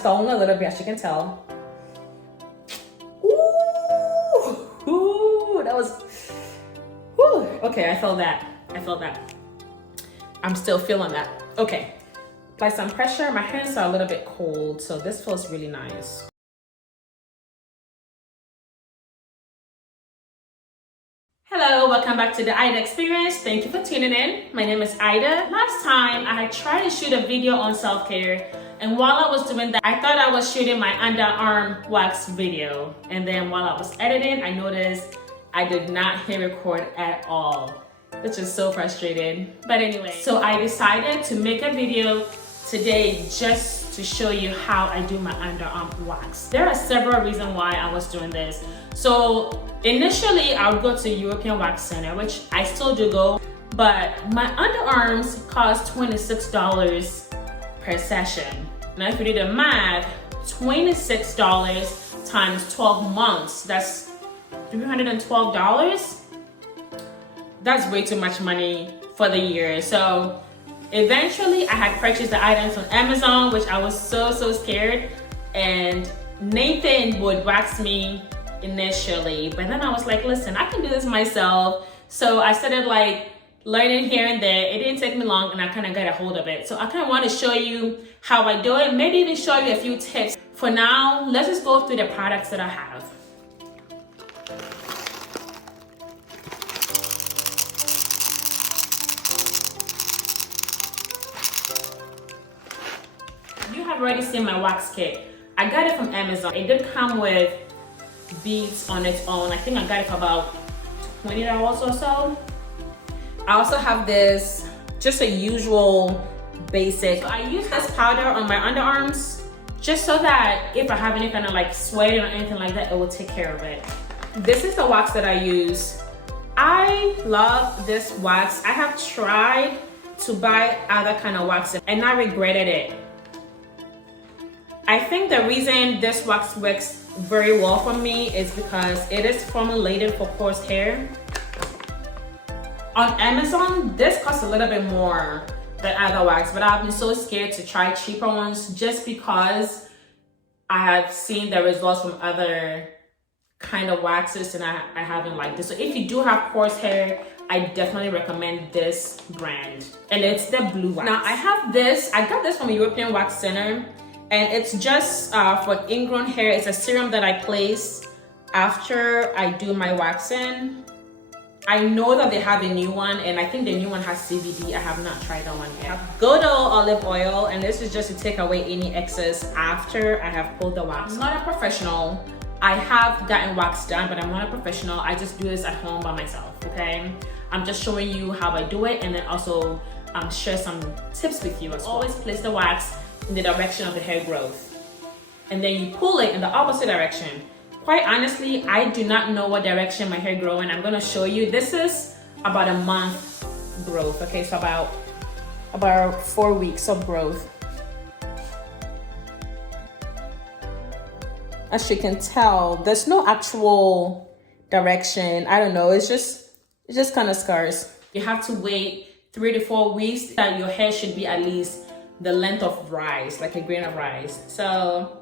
Stalling a little bit, as you can tell. Ooh, that was, whew. Okay, I felt that. I'm still feeling that. Okay, apply some pressure. My hands are a little bit cold, so this feels really nice. Hello, welcome back to the Ida Experience. Thank you for tuning in. My name is Ida. Last time I had tried to shoot a video on self-care, and while I was doing that, I thought I was shooting my underarm wax video. And then while I was editing, I noticed I did not hit record at all, which is so frustrating. But anyway, so I decided to make a video today just to show you how I do my underarm wax. There are several reasons why I was doing this. So initially I would go to European Wax Center, which I still do go, but my underarms cost $26 per session. Now if you do the math, $26 times 12 months, that's $312. That's way too much money for the year. So eventually I had purchased the items on Amazon, which I was so scared, and Nathan would wax me initially, but then I was like, listen, I can do this myself. So I started like learning here and there. It didn't take me long and I kind of got a hold of it. So I kind of want to show you how I do it, maybe even show you a few tips. For now, let's just go through the products that I have. You have already seen my wax kit. I got it from Amazon. It did come with beads on its own. I think I got it for about $20 or so. I also have this, just a usual basic. So I use this powder on my underarms just so that if I have any kind of like sweating or anything like that, it will take care of it. This is the wax that I use. I love this wax. I have tried to buy other kind of waxes and I regretted it. I think the reason this wax works very well for me is because it is formulated for coarse hair. On Amazon, this costs a little bit more than other wax, but I've been so scared to try cheaper ones just because I have seen the results from other kind of waxes and I haven't liked this. So if you do have coarse hair, I definitely recommend this brand, and it's the blue wax. Now I have this, I got this from European Wax Center, and it's just for ingrown hair. It's a serum that I place after I do my waxing. I know that they have a new one, and I think the new one has CBD. I have not tried that one yet. Good old olive oil, and this is just to take away any excess after I have pulled the wax. I'm not a professional. I have gotten wax done, but I'm not a professional. I just do this at home by myself, okay? I'm just showing you how I do it, and then also share some tips with you as well. Always place the wax in the direction of the hair growth, and then you pull it in the opposite direction. Quite honestly, I do not know what direction my hair grow in. I'm gonna show you. This is about a month growth, okay? So about 4 weeks of growth. As you can tell, there's no actual direction. I don't know, it's just kind of scarce. You have to wait 3 to 4 weeks that your hair should be at least the length of rice, like a grain of rice. So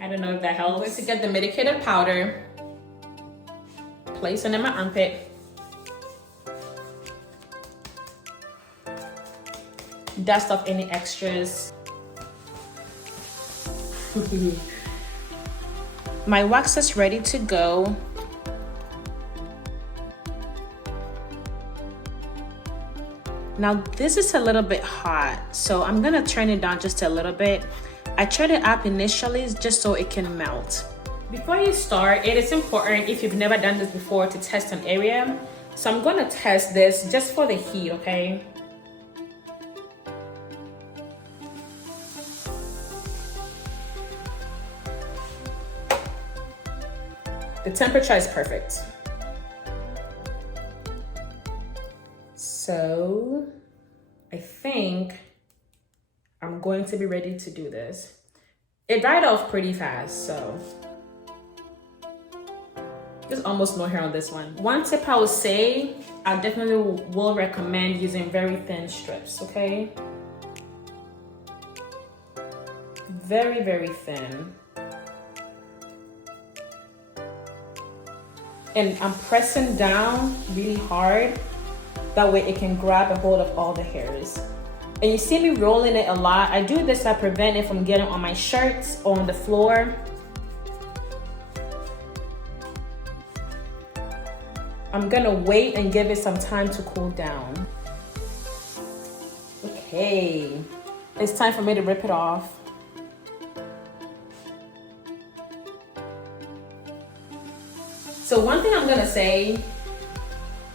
I don't know if that helps. I'm going to get the medicated powder, place it in my armpit, dust off any extras. My wax is ready to go. Now this is a little bit hot, so I'm gonna turn it down just a little bit. I tried it up initially just so it can melt. Before you start, it is important, if you've never done this before, to test an area. So I'm gonna test this just for the heat, okay? The temperature is perfect. So I think I'm going to be ready to do this. It dried off pretty fast, so there's almost no hair on this one. One tip I would say, I definitely will recommend using very thin strips, okay? very, very thin. And I'm pressing down really hard. That way it can grab a hold of all the hairs. And you see me rolling it a lot. I do this to prevent it from getting on my shirts or on the floor. I'm gonna wait and give it some time to cool down. Okay, it's time for me to rip it off. So one thing I'm gonna say,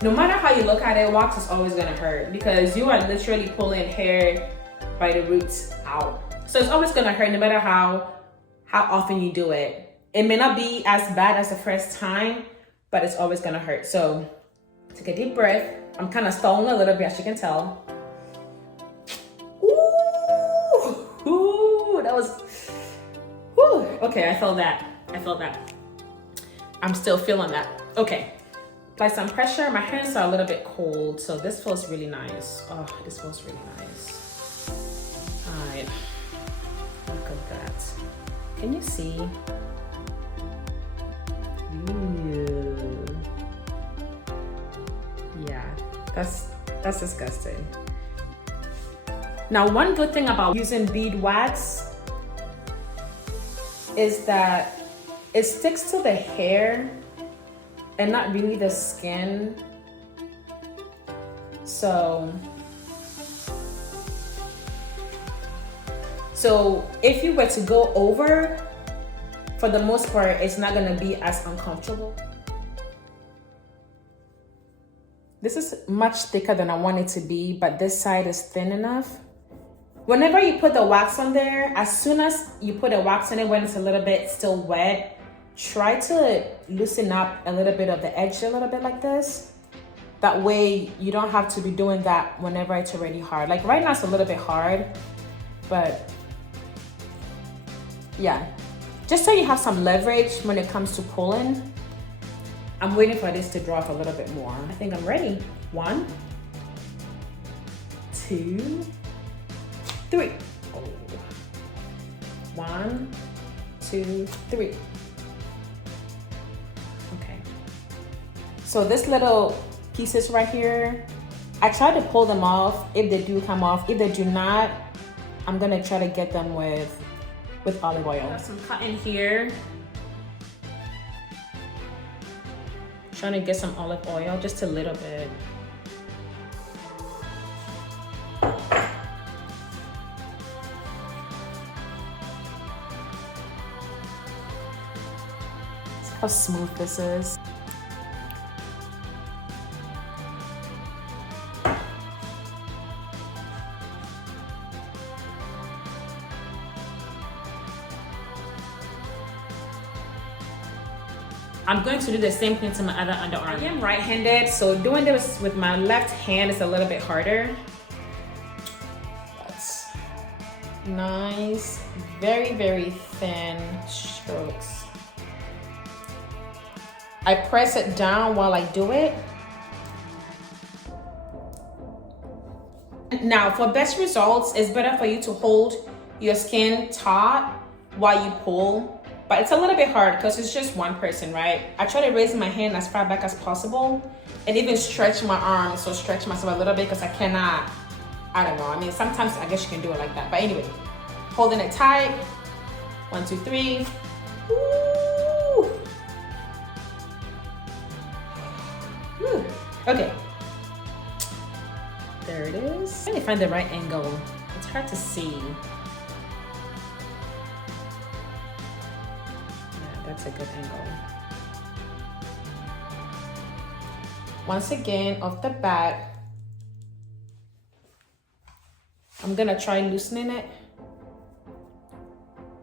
no matter how you look at it, wax is always gonna hurt because you are literally pulling hair by the roots out. So it's always gonna hurt no matter how often you do it. It may not be as bad as the first time, but it's always gonna hurt. So take a deep breath. I'm kind of stalling a little bit, as you can tell. Ooh, that was, whew. Okay, I felt that. I'm still feeling that. Okay, apply some pressure. My hands are a little bit cold, so this feels really nice. Oh, this feels really nice. All right, look at that. Can you see? Ooh. Yeah, that's disgusting. Now, one good thing about using bead wax is that it sticks to the hair and not really the skin. So if you were to go over, for the most part, it's not gonna be as uncomfortable. This is much thicker than I want it to be, but this side is thin enough. Whenever you put the wax on there, as soon as you put the wax on it when it's a little bit still wet, try to loosen up a little bit of the edge a little bit like this. That way you don't have to be doing that whenever it's already hard. Like right now it's a little bit hard, but yeah. Just so you have some leverage when it comes to pulling. I'm waiting for this to draw up a little bit more. I think I'm ready. 1, 2, 3. Oh. 1, 2, 3. Okay. So this little pieces right here, I try to pull them off if they do come off. If they do not, I'm gonna try to get them with olive oil. I have some cotton here. Trying to get some olive oil, just a little bit. See how smooth this is. I'm going to do the same thing to my other underarm. I am right-handed, so doing this with my left hand is a little bit harder. That's nice, very, very thin strokes. I press it down while I do it. Now, for best results, it's better for you to hold your skin taut while you pull. But it's a little bit hard because it's just one person, right? I try to raise my hand as far back as possible and even stretch my arms, so stretch myself a little bit because I cannot, I don't know. I mean, sometimes I guess you can do it like that. But anyway, holding it tight. 1, 2, 3. Woo. Woo. Okay. There it is. I'm trying to find the right angle. It's hard to see. That's a good angle. Once again, off the bat, I'm gonna try loosening it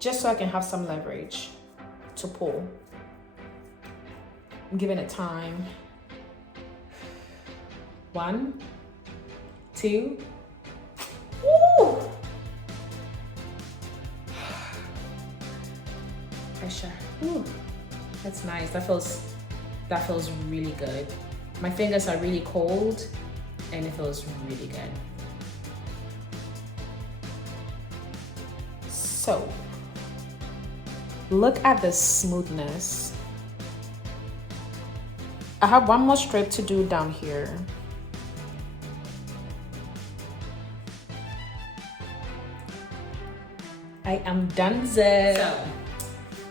just so I can have some leverage to pull. I'm giving it time. 1, 2. Woo! Pressure. Ooh, that's nice. That feels really good. My fingers are really cold and it feels really good. So Look at the smoothness. I have one more strip to do down here. I am done. So,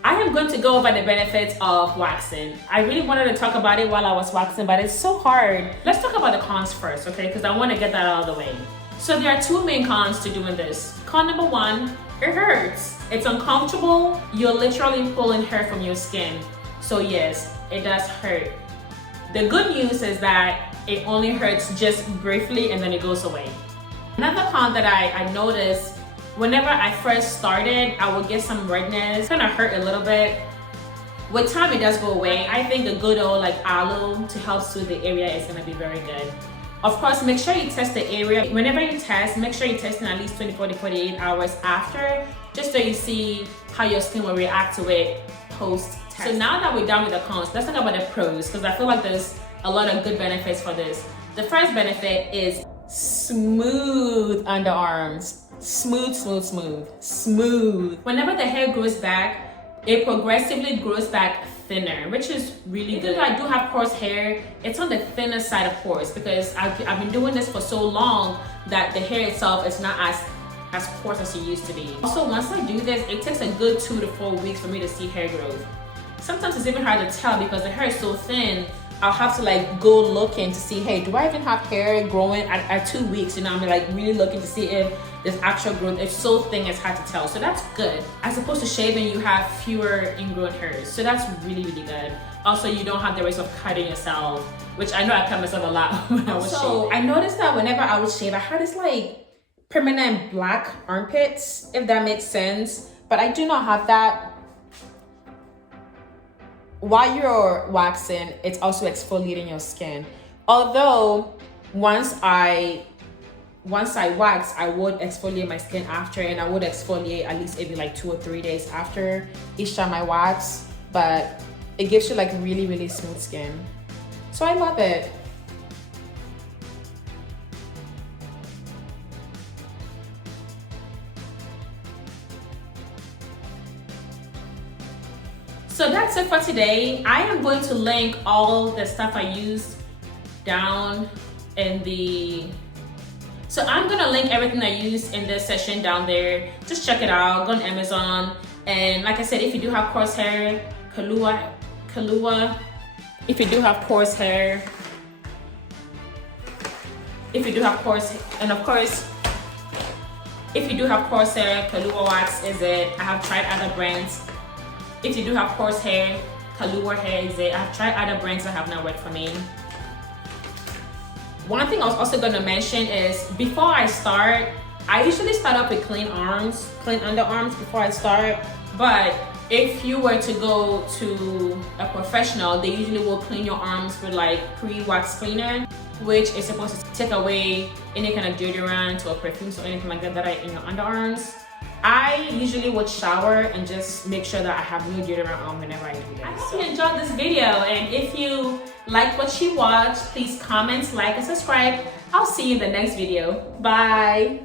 I am going to go over the benefits of waxing. I really wanted to talk about it while I was waxing, but it's so hard. Let's talk about the cons first, okay? Because I want to get that out of the way. So there are two main cons to doing this. Con number one, it hurts. It's uncomfortable. You're literally pulling hair from your skin. So yes, it does hurt. The good news is that it only hurts just briefly and then it goes away. Another con that I noticed, whenever I first started, I would get some redness, kind of hurt a little bit. With time, it does go away. I think a good old like aloe to help soothe the area is gonna be very good. Of course, make sure you test the area. Whenever you test, make sure you test in at least 24 to 48 hours after, just so you see how your skin will react to it post-test. So now that we're done with the cons, let's talk about the pros, because I feel like there's a lot of good benefits for this. The first benefit is smooth underarms. Smooth, smooth, smooth, smooth. Whenever the hair grows back, it progressively grows back thinner, which is really good. Even though I do have coarse hair, it's on the thinner side of coarse because I've been doing this for so long that the hair itself is not as coarse as it used to be. Also, once I do this, it takes a good 2 to 4 weeks for me to see hair growth. Sometimes it's even hard to tell because the hair is so thin. I'll have to like go looking to see, hey, do I even have hair growing at 2 weeks? You know, I'm like really looking to see if there's actual growth. It's so thin, it's hard to tell. So that's good. As opposed to shaving, you have fewer ingrown hairs. So that's really, really good. Also, you don't have the risk of cutting yourself, which I know I cut myself a lot when I was shaving. So I noticed that whenever I would shave, I had this like permanent black armpits, if that makes sense. But I do not have that. While you're waxing, it's also exfoliating your skin. Although once I wax, I would exfoliate my skin after, and I would exfoliate at least maybe like 2 or 3 days after each time I wax. But it gives you like really, really smooth skin. So I love it. So that's it for today. I am going to link all the stuff I used down in the... So I'm gonna link everything I used in this session down there. Just check it out, go on Amazon. And like I said, if you do have coarse hair, Kahlua. If you do have coarse hair, and of course, if you do have coarse hair, Kahlua wax is it. I have tried other brands. If you do have coarse hair, Kahlua hair is it. I've tried other brands that have not worked for me. One thing I was also going to mention is before I start, I usually start off with clean underarms before I start. But if you were to go to a professional, they usually will clean your arms with like pre-wax cleaner, which is supposed to take away any kind of deodorant or perfumes or anything like that are in your underarms. I usually would shower and just make sure that I have no deodorant on whenever I do this. I hope you enjoyed this video, and if you like what you watched, please comment, like, and subscribe. I'll see you in the next video. Bye!